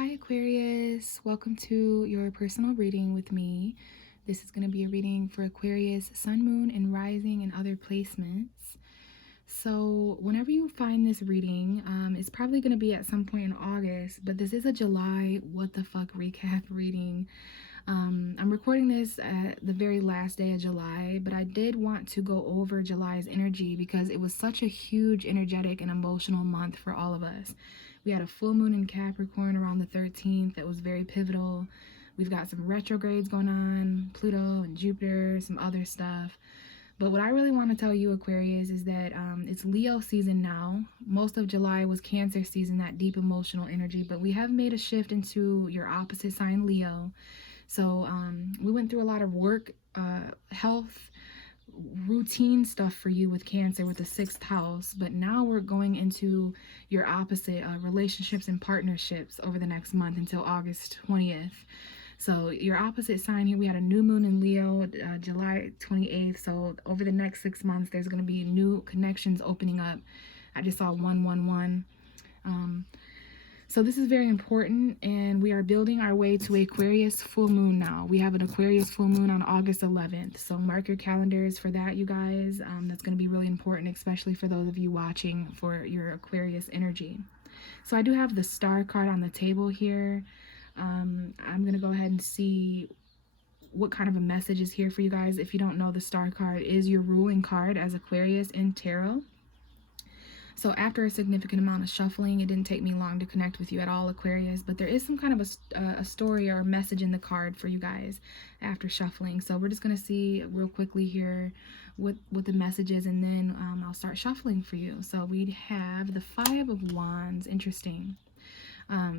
Hi Aquarius, welcome to your personal reading with me. This is going to be a reading for Aquarius, Sun, Moon, and Rising and other placements. So whenever you find this reading, it's probably going to be at some point in August, but this is a July what the fuck recap reading. I'm recording this at the very last day of July, but I did want to go over July's energy because it was such a huge energetic and emotional month for all of us. We had a full moon in Capricorn around the 13th that was very pivotal. We've got some retrogrades going on, Pluto and Jupiter, some other stuff. But what I really want to tell you, Aquarius, is that it's Leo season now. Most of July was Cancer season, that deep emotional energy. But we have made a shift into your opposite sign, Leo. So we went through a lot of work, health, routine stuff for you with Cancer with the 6th house, but now we're going into your opposite, relationships and partnerships over the next month until August 20th. So your opposite sign here, we had a new moon in Leo, July 28th. So over the next 6 months, there's going to be new connections opening up. I just saw 111. So this is very important, and we are building our way to Aquarius full moon now. We have an Aquarius full moon on August 11th. So mark your calendars for that, you guys. That's going to be really important, especially for those of you watching for your Aquarius energy. So I do have the star card on the table here. I'm going to go ahead and see what kind of a message is here for you guys. If you don't know, the star card is your ruling card as Aquarius in tarot. So after a significant amount of shuffling, it didn't take me long to connect with you at all, Aquarius, but there is some kind of a story or a message in the card for you guys after shuffling. So we're just going to see real quickly here what the message is, and then I'll start shuffling for you. So we have the 5 of Wands. Interesting.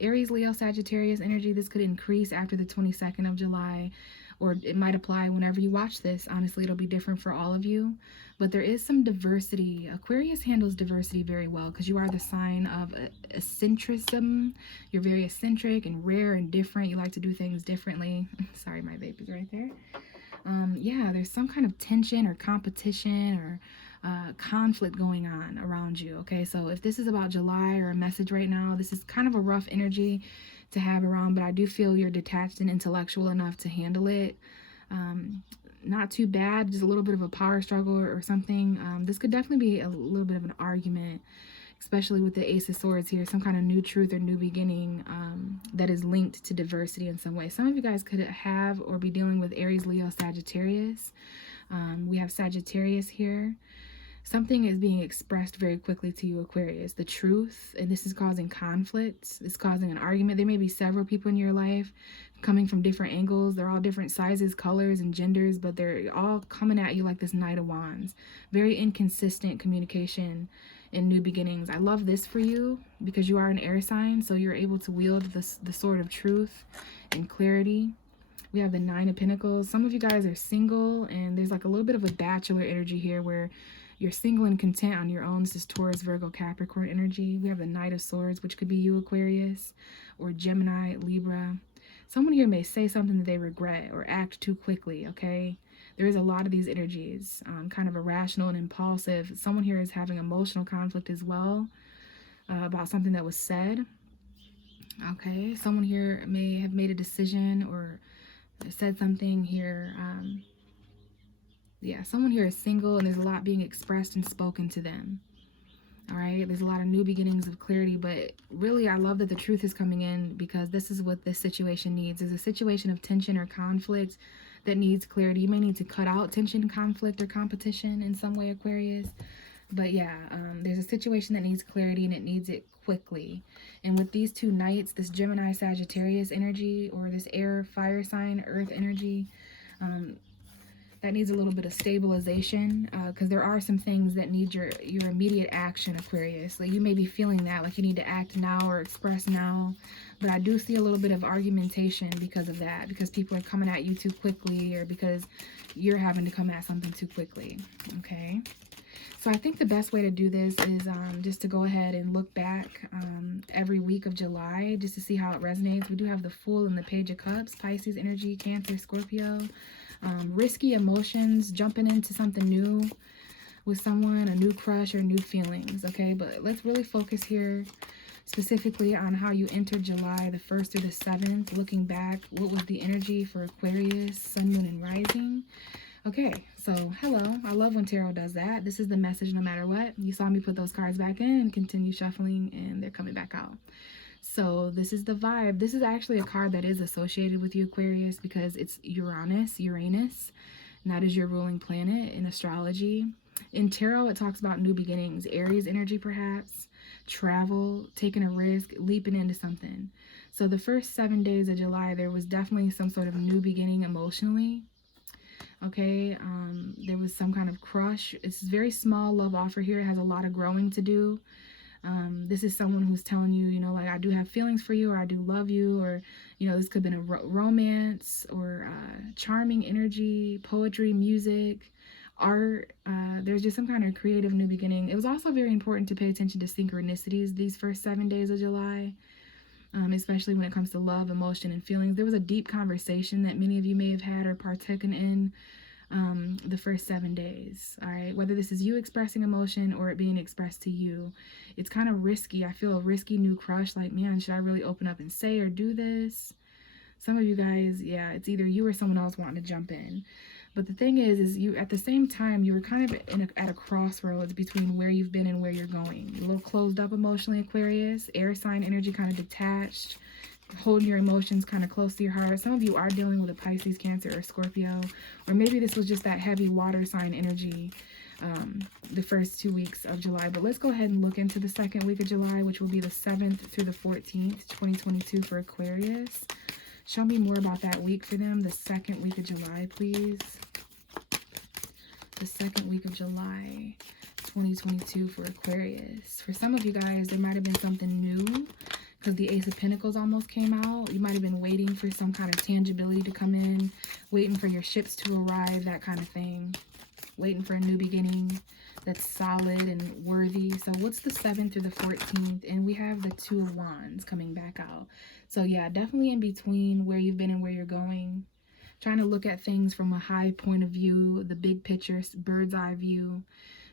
Aries, Leo, Sagittarius energy. This could increase after the 22nd of July, or it might apply whenever you watch this. Honestly, it'll be different for all of you, but there is some diversity. Aquarius handles diversity very well because you are the sign of eccentricism. You're very eccentric and rare and different. You like to do things differently. Sorry, my baby's right there. Yeah, there's some kind of tension or competition or conflict going on around you. Okay, so if this is about July or a message right now, this is kind of a rough energy to have around, but I do feel you're detached and intellectual enough to handle it. Not too bad, just a little bit of a power struggle or something. This could definitely be a little bit of an argument, especially with the Ace of Swords here, some kind of new truth or new beginning that is linked to diversity in some way. Some of you guys could have or be dealing with Aries, Leo, Sagittarius. We have Sagittarius here. Something is being expressed very quickly to you, Aquarius, the truth, and this is causing conflict. It's causing an argument. There may be several people in your life coming from different angles. They're all different sizes, colors, and genders, but they're all coming at you like this Knight of Wands. Very inconsistent communication in new beginnings. I love this for you because you are an air sign, so you're able to wield the sword of truth and clarity. We have the 9 of Pentacles. Some of you guys are single, and there's like a little bit of a bachelor energy here where you're single and content on your own. This is Taurus, Virgo, Capricorn energy. We have the Knight of Swords, which could be you, Aquarius, or Gemini, Libra. Someone here may say something that they regret or act too quickly, okay? There is a lot of these energies, kind of irrational and impulsive. Someone here is having emotional conflict as well about something that was said, okay? Someone here may have made a decision or said something here. Yeah, someone here is single and there's a lot being expressed and spoken to them. All right, there's a lot of new beginnings of clarity, but really I love that the truth is coming in because this is what this situation needs. There's a situation of tension or conflict that needs clarity. You may need to cut out tension, conflict, or competition in some way, Aquarius. But yeah, there's a situation that needs clarity and it needs it quickly. And with these 2 knights, this Gemini Sagittarius energy or this air fire sign earth energy, that needs a little bit of stabilization because there are some things that need your immediate action, Aquarius. Like you may be feeling that, like you need to act now or express now. But I do see a little bit of argumentation because of that, because people are coming at you too quickly or because you're having to come at something too quickly, okay? So I think the best way to do this is just to go ahead and look back every week of July just to see how it resonates. We do have the Fool and the Page of Cups, Pisces energy, Cancer, Scorpio. Risky emotions, jumping into something new with someone, a new crush or new feelings, okay? But let's really focus here specifically on how you entered July the 1st through the 7th. Looking back, what was the energy for Aquarius, Sun, Moon, and Rising? Okay, so hello. I love when tarot does that. This is the message no matter what. You saw me put those cards back in and continue shuffling, and they're coming back out. So this is the vibe. This is actually a card that is associated with you, Aquarius, because it's Uranus, and that is your ruling planet in astrology. In tarot, it talks about new beginnings, Aries energy perhaps, travel, taking a risk, leaping into something. So the first 7 days of July, there was definitely some sort of new beginning emotionally. Okay, there was some kind of crush. It's a very small love offer here. It has a lot of growing to do. This is someone who's telling you, you know, like, I do have feelings for you, or I do love you, or, you know, this could have been a romance, or charming energy, poetry, music, art. There's just some kind of creative new beginning. It was also very important to pay attention to synchronicities these first 7 days of July, especially when it comes to love, emotion, and feelings. There was a deep conversation that many of you may have had or partaken in the first 7 days. All right, whether this is you expressing emotion or it being expressed to you, it's kind of risky. I feel a risky new crush, like, man, should I really open up and say or do this? Some of you guys, yeah, it's either you or someone else wanting to jump in. But the thing is you, at the same time, you were kind of at a crossroads between where you've been and where you're going. You're a little closed up emotionally, Aquarius, air sign energy, kind of detached, holding your emotions kind of close to your heart. Some of you are dealing with a Pisces, Cancer, or Scorpio, or maybe this was just that heavy water sign energy the first 2 weeks of July. But let's go ahead and look into the second week of July, which will be the 7th through the 14th, 2022 for Aquarius. Show me more about that week for them, the second week of July, please. The second week of July, 2022 for Aquarius. For some of you guys, there might have been something new, because the Ace of Pentacles almost came out. You might have been waiting for some kind of tangibility to come in, waiting for your ships to arrive, that kind of thing. Waiting for a new beginning that's solid and worthy. So what's the 7th through the 14th? And we have the Two of Wands coming back out. So yeah, definitely in between where you've been and where you're going. Trying to look at things from a high point of view, the big picture, bird's eye view.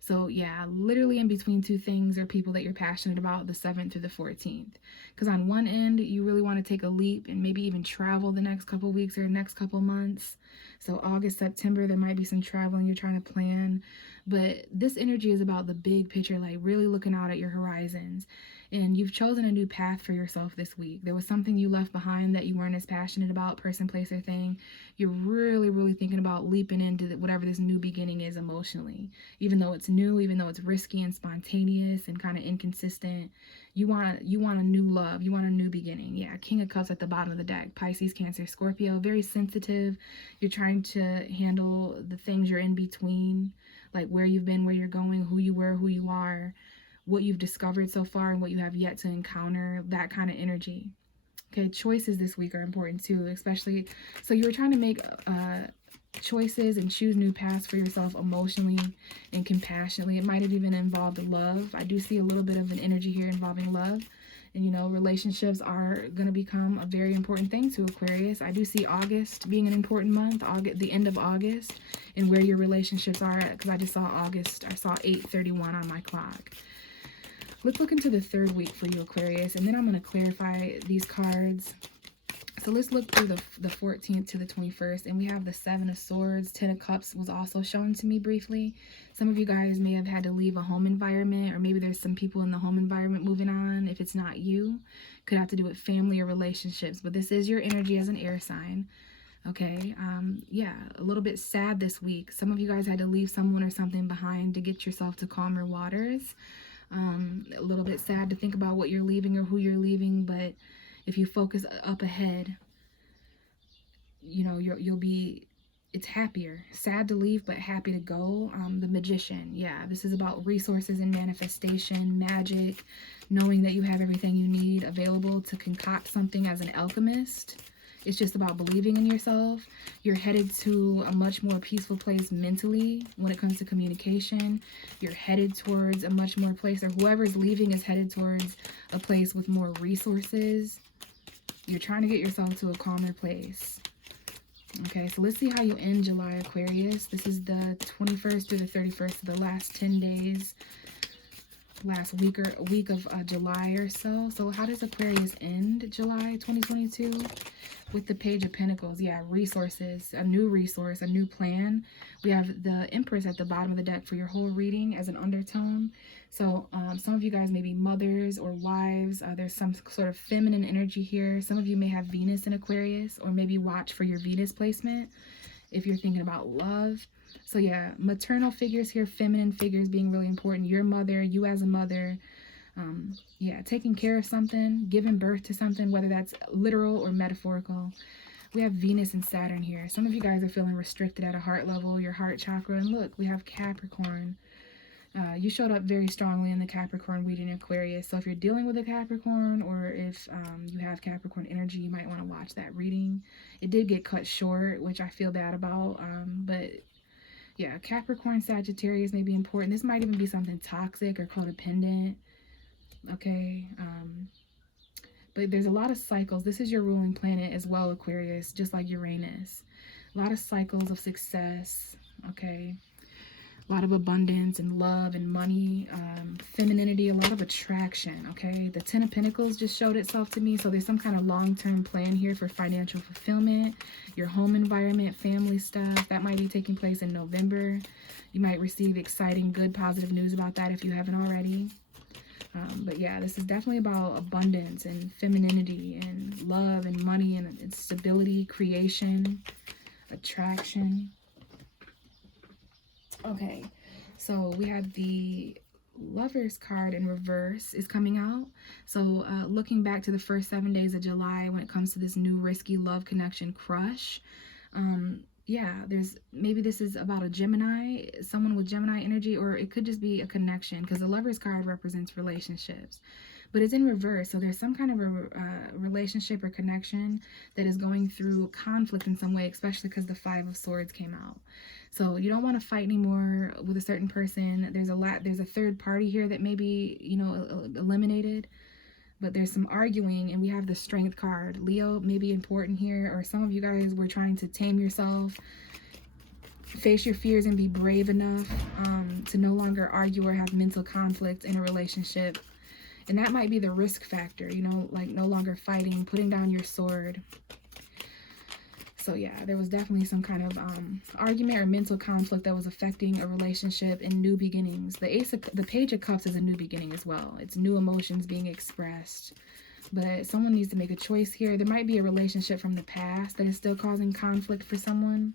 So yeah, literally in between two things are people that you're passionate about, the 7th through the 14th. Because on one end, you really want to take a leap and maybe even travel the next couple weeks or next couple months. So August, September, there might be some traveling you're trying to plan. But this energy is about the big picture, like really looking out at your horizons. And you've chosen a new path for yourself this week. There was something you left behind that you weren't as passionate about, person, place, or thing. You're really, really thinking about leaping into whatever this new beginning is emotionally. Even though it's new, even though it's risky and spontaneous and kind of inconsistent, you want a new love. You want a new beginning. Yeah, King of Cups at the bottom of the deck. Pisces, Cancer, Scorpio. Very sensitive. You're trying to handle the things you're in between, like where you've been, where you're going, who you were, who you are, what you've discovered so far, and what you have yet to encounter, that kind of energy. Okay, choices this week are important too, especially, so you were trying to make choices and choose new paths for yourself emotionally and compassionately. It might have even involved love. I do see a little bit of an energy here involving love. And, you know, relationships are going to become a very important thing to Aquarius. I do see August being an important month, the end of August, and where your relationships are at, because I just saw August. I saw 8:31 on my clock. Let's look into the third week for you, Aquarius, and then I'm going to clarify these cards. So let's look through the 14th to the 21st, and we have the 7 of Swords. 10 of Cups was also shown to me briefly. Some of you guys may have had to leave a home environment, or maybe there's some people in the home environment moving on. If it's not you, could have to do with family or relationships, but this is your energy as an air sign. Okay, yeah, a little bit sad this week. Some of you guys had to leave someone or something behind to get yourself to calmer waters. A little bit sad to think about what you're leaving or who you're leaving, but if you focus up ahead, you know, you'll be, it's happier. Sad to leave, but happy to go. The Magician. Yeah, this is about resources and manifestation, magic, knowing that you have everything you need available to concoct something as an alchemist. It's just about believing in yourself. You're headed to a much more peaceful place mentally when it comes to communication. You're headed towards a much more place, or whoever's leaving is headed towards a place with more resources. You're trying to get yourself to a calmer place. Okay, so let's see how you end July, Aquarius. This is the 21st through the 31st, the last 10 days. last week of July or so. So how does Aquarius end July 2022? With the Page of Pentacles. Yeah, resources, a new resource, a new plan. We have the Empress at the bottom of the deck for your whole reading as an undertone. So some of you guys may be mothers or wives. There's some sort of feminine energy here. Some of you may have Venus in Aquarius, or maybe watch for your Venus placement if you're thinking about love. So yeah, maternal figures here, feminine figures being really important. Your mother, you as a mother, yeah, taking care of something, giving birth to something, whether that's literal or metaphorical. We have Venus and Saturn here. Some of you guys are feeling restricted at a heart level, your heart chakra. And look, we have Capricorn. You showed up very strongly in the Capricorn reading, Aquarius. So if you're dealing with a Capricorn, or if you have Capricorn energy, you might want to watch that reading. It did get cut short, which I feel bad about. But yeah, Capricorn, Sagittarius may be important. This might even be something toxic or codependent. Okay. But there's a lot of cycles. This is your ruling planet as well, Aquarius, just like Uranus. A lot of cycles of success. Okay. A lot of abundance and love and money, femininity, a lot of attraction, okay? The Ten of Pentacles just showed itself to me, so there's some kind of long-term plan here for financial fulfillment, your home environment, family stuff. That might be taking place in November. You might receive exciting, good, positive news about that if you haven't already. But yeah, this is definitely about abundance and femininity and love and money and stability, creation, attraction. Okay, so we have the Lovers card in reverse is coming out. So looking back to the first 7 days of July when it comes to this new risky love connection crush, yeah, maybe this is about a Gemini, someone with Gemini energy, or it could just be a connection, because the Lovers card represents relationships. But it's in reverse, so there's some kind of a relationship or connection that is going through conflict in some way, especially because the Five of Swords came out. So you don't want to fight anymore with a certain person. There's a third party here that may be, you know, eliminated. But there's some arguing, and we have the Strength card. Leo may be important here, or some of you guys were trying to tame yourself, face your fears, and be brave enough to no longer argue or have mental conflict in a relationship. And that might be the risk factor, you know, like no longer fighting, putting down your sword. So yeah, there was definitely some kind of argument or mental conflict that was affecting a relationship and new beginnings. The Page of Cups is a new beginning as well. It's new emotions being expressed. But someone needs to make a choice here. There might be a relationship from the past that is still causing conflict for someone.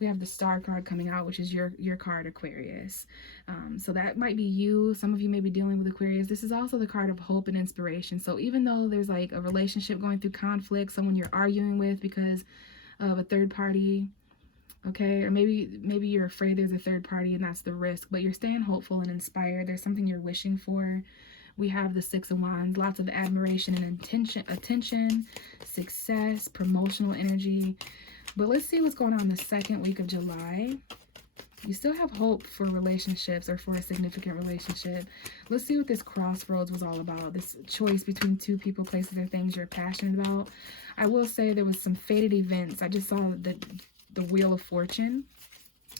We have the Star card coming out, which is your card, Aquarius. So that might be you. Some of you may be dealing with Aquarius. This is also the card of hope and inspiration. So even though there's like a relationship going through conflict, someone you're arguing with because of a third party, okay, or maybe you're afraid there's a third party and that's the risk, but you're staying hopeful and inspired. There's something you're wishing for. We have the Six of Wands, lots of admiration and attention, success, promotional energy. But let's see what's going on the second week of July. You still have hope for relationships or for a significant relationship. Let's see what this crossroads was all about. This choice between two people, places, or things you're passionate about. I will say there was some fated events. I just saw the Wheel of Fortune.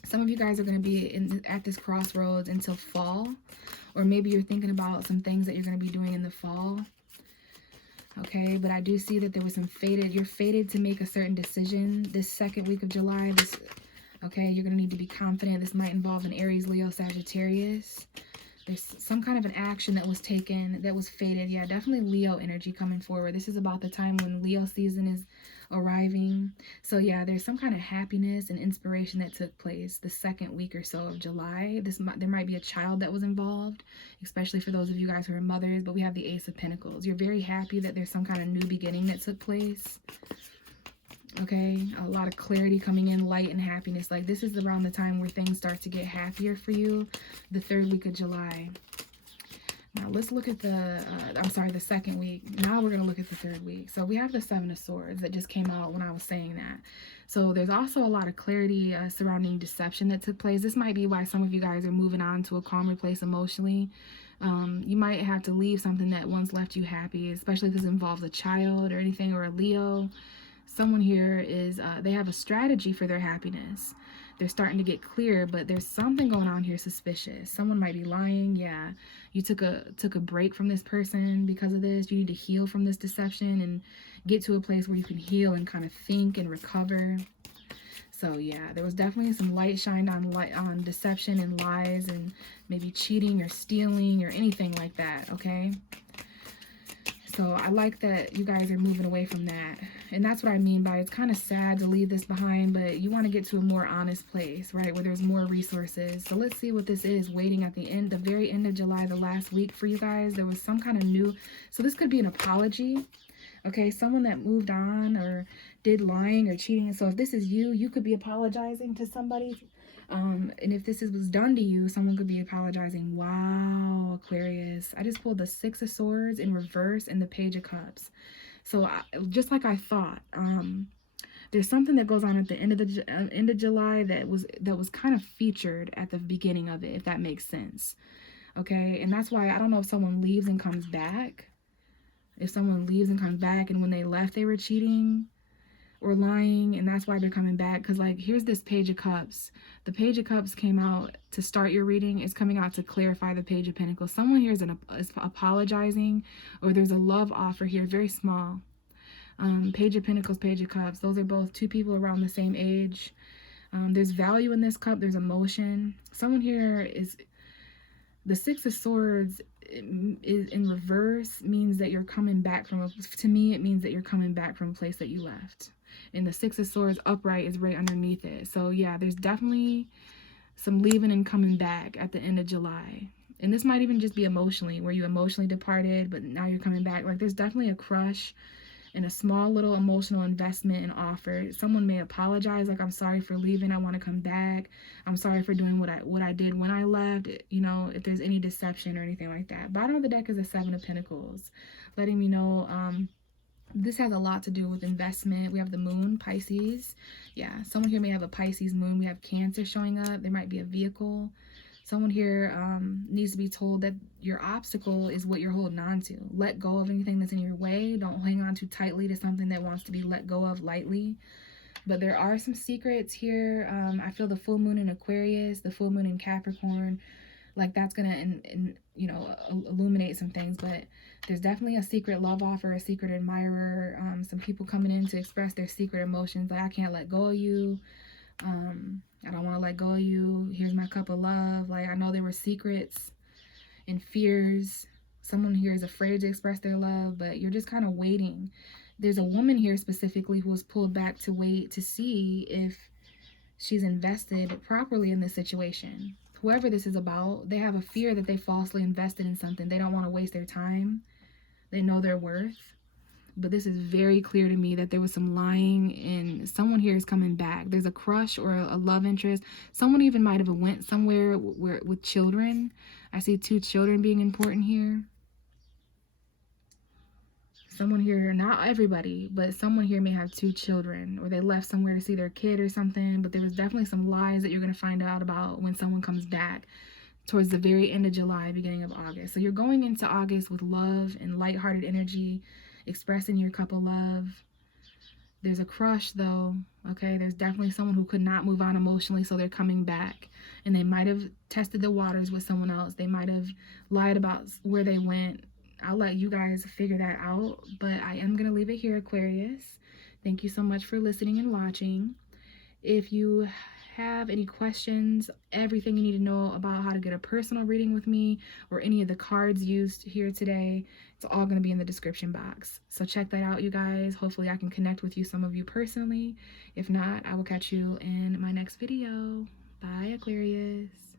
Some of you guys are going to be at this crossroads until fall. Or maybe you're thinking about some things that you're going to be doing in the fall. Okay, but I do see that there was some you're fated to make a certain decision this second week of July. Okay, you're going to need to be confident. This might involve an Aries, Leo, Sagittarius. There's some kind of an action that was taken that was fated. Yeah, definitely Leo energy coming forward. This is about the time when Leo season is arriving. So yeah, there's some kind of happiness and inspiration that took place the second week or so of July. There might be a child that was involved, especially for those of you guys who are mothers. But we have the Ace of Pentacles. You're very happy that there's some kind of new beginning that took place. Okay, a lot of clarity coming in, light and happiness. Like this is around the time where things start to get happier for you, the third week of July. Now let's look at the second week. Now we're going to look at the third week. So we have the Seven of Swords that just came out when I was saying that. So there's also a lot of clarity surrounding deception that took place. This might be why some of you guys are moving on to a calmer place emotionally. You might have to leave something that once left you happy, especially if this involves a child or anything, or a Leo. Someone here is, they have a strategy for their happiness. they're starting to get clear, but there's something going on here suspicious. Someone might be lying. Yeah, you took a break from this person because of this. You need to heal from this deception and get to a place where you can heal and kind of think and recover. So yeah, there was definitely some light shined on deception and lies and maybe cheating or stealing or anything like that, okay? So I like that you guys are moving away from that. And that's what I mean by it's kind of sad to leave this behind, but you want to get to a more honest place, right? Where there's more resources. So let's see what this is waiting at the very end of July, the last week for you guys. There was some kind of new, so this could be an apology. Okay, someone that moved on or did lying or cheating. So if this is you, you could be apologizing to somebody. And if this was done to you, someone could be apologizing. Wow, Aquarius. I just pulled the Six of Swords in reverse and the Page of Cups. So just like I thought, there's something that goes on at the end of July that was kind of featured at the beginning of it, if that makes sense. Okay, and that's why I don't know if someone leaves and comes back. If someone leaves and comes back and when they left they were cheating or lying, and that's why they're coming back. Because like here's this Page of Cups. The Page of Cups came out to start your reading. It's coming out to clarify the Page of Pentacles. Someone here is apologizing, or there's a love offer here, very small. Page of Pentacles, Page of Cups. Those are both two people around the same age. There's value in this cup. There's emotion. Someone here is the Six of Swords is in reverse, means that you're coming back from to me it means that you're coming back from a place that you left. And the Six of Swords upright is right underneath it. So yeah, there's definitely some leaving and coming back at the end of July. And this might even just be emotionally, where you emotionally departed but now you're coming back. Like there's definitely a crush and a small little emotional investment and offer. Someone may apologize, like, I'm sorry for leaving, I want to come back, I'm sorry for doing what I did when I left, you know, if there's any deception or anything like that. Bottom of the deck is the Seven of Pentacles, letting me know this has a lot to do with investment. We have the moon, Pisces. Yeah, someone here may have a Pisces moon. We have Cancer showing up. There might be a vehicle. Someone here needs to be told that your obstacle is what you're holding on to. Let go of anything that's in your way. Don't hang on too tightly to something that wants to be let go of lightly. But there are some secrets here. I feel the full moon in Aquarius, the full moon in Capricorn. Like that's going to, you know, illuminate some things. But there's definitely a secret love offer, a secret admirer. Some people coming in to express their secret emotions. Like, I can't let go of you. I don't want to let go of you. Here's my cup of love. Like, I know there were secrets and fears. Someone here is afraid to express their love, but you're just kind of waiting. There's a woman here specifically who was pulled back to wait to see if she's invested properly in this situation. Whoever this is about, they have a fear that they falsely invested in something. They don't want to waste their time. They know their worth. But this is very clear to me that there was some lying, and someone here is coming back. There's a crush or a love interest. Someone even might have went somewhere with children. I see two children being important here. Someone here, not everybody, but someone here may have two children, or they left somewhere to see their kid or something. But there was definitely some lies that you're going to find out about when someone comes back towards the very end of July, beginning of August. So you're going into August with love and lighthearted energy, expressing your cup of love. There's a crush though, okay? There's definitely someone who could not move on emotionally, so they're coming back. And they might have tested the waters with someone else. They might have lied about where they went. I'll let you guys figure that out, but I am going to leave it here, Aquarius. Thank you so much for listening and watching. If you have any questions, everything you need to know about how to get a personal reading with me or any of the cards used here today, it's all going to be in the description box. So check that out, you guys. Hopefully I can connect with you, some of you personally. If not, I will catch you in my next video. Bye, Aquarius.